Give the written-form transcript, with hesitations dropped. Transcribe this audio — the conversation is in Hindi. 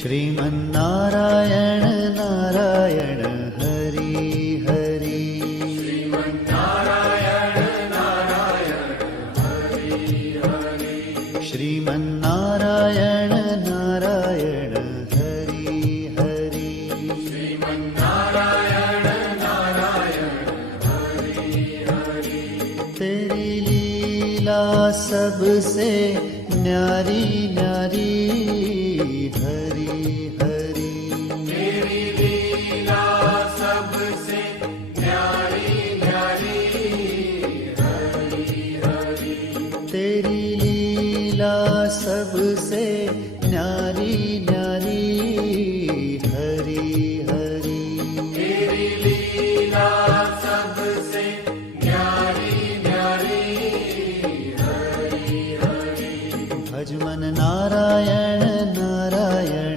श्रीमन्नारायण नारायण हरि हरि। श्रीमन्नारायण नारायण हरि हरि। श्रीमन्नारायण नारायण हरि हरि। श्रीमन्नारायण नारायण हरि हरि। तेरी लीला सबसे न्यारी न्यारी हरि हरि। तेरी लीला सबसे न्यारी न्यारी हरि हरि। तेरी लीला सबसे न्यारी न्यारी हरि हरि। तेरी लीला सबसे न्यारी न्यारी हरि हरि। भज मन नारायण नारायण